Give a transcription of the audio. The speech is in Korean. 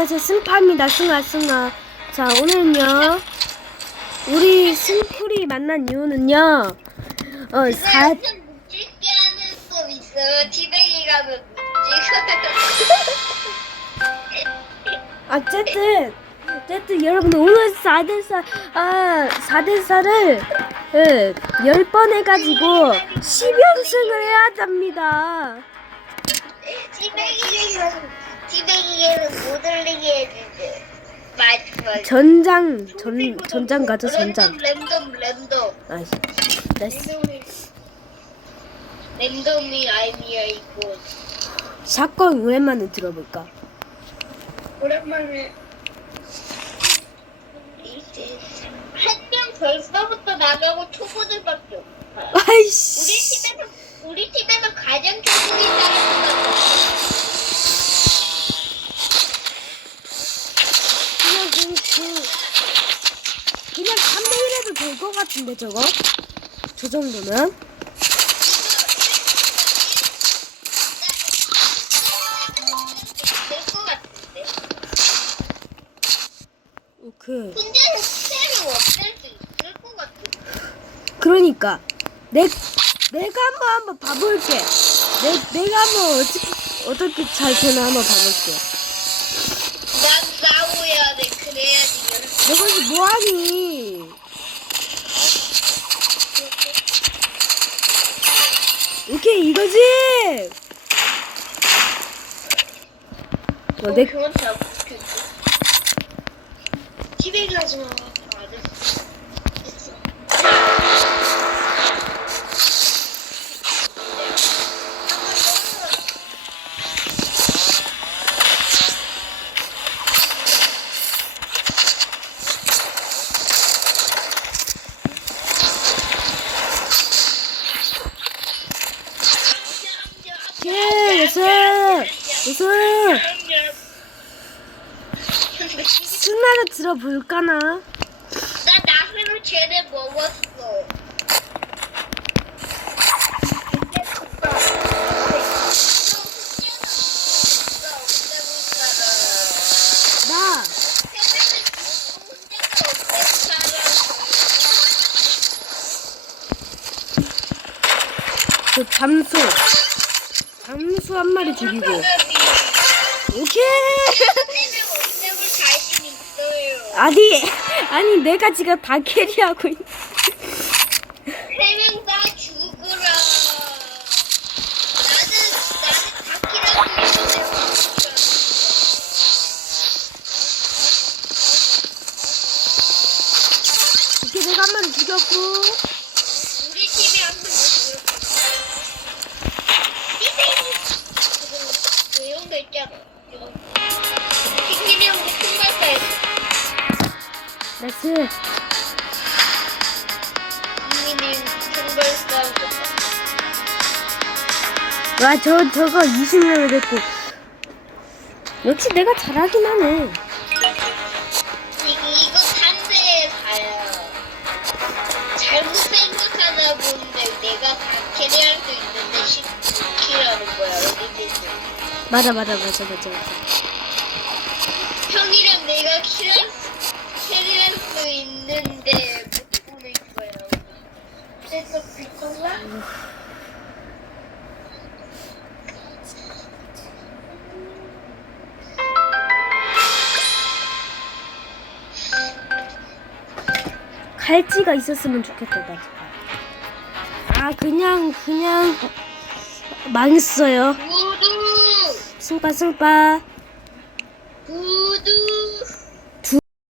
안녕하세요. 승파입니다. 승아, 승아. 자, 오늘은요. 우리 승풀이 만난 이유는요. 어, 사, 완전 묵직게 하는 수 있어요. 티백이 가면 묵직해. 어쨌든, 어쨌든 여러분 오늘 4대4, 아, 4대4를, 예, 10번 해가지고 10연승을 해야 합니다. 티백이 는 티백이는 못 올리게 해주지. 맞 맞. 전장, 전, 전장 가죠, 전장. 랜덤 랜덤 아이씨, 됐어. 랜덤이 랜덤이 아이미야 있고 샷건 오랜만에 들어볼까? 오랜만에 이제 한명 벌써부터 나가고 초보들밖에. 우리 아이씨. 그냥 3대 1해도 될 것 같은데 저거? 저 정도면? 그 혼자서 스텝이 없앨 수 있을 것 같은데. 그러니까 내 내가 한번 한번 봐볼게. 내 내가 한번 어떻게 어떻게 잘 되나 한번 봐볼게. 난 싸워야 돼. 그래야지 열. 너 거기서 뭐하니? 오케이 이거지. 어, 내 그건 다. 집에 가지 마. 알았어. 됐어. 예, 우승 우승 승나가 들어볼까나? 나 나무를 쟤네 먹었어. 나 그 잠수 잠수 한 마리 죽이고. 오케이. 아니 아니 내가 지금 다 캐리하고 있 세명 다 죽으라. 나는 나는 바퀴라고 있는데 오케이 내가 한 마리 죽였고 이런 거 있잖아. 이거. 핑님이 형도 큰 발사했어. 나이스 핑님이 큰 발사했어. 와저 저거 20명이 됐고 역시 내가 잘하긴 하네. 잘못 생각하나 보는데 내가 맞아 맞아 맞아 맞아 맞아 형이랑 내가 캐리할 수, 캐리할 수 있는데 못 보낼 거야. 그래서 비콘가? 갈지가 있었으면 좋겠다 나 아 그냥 그냥 망했어요 구두 승빠 승빠 구두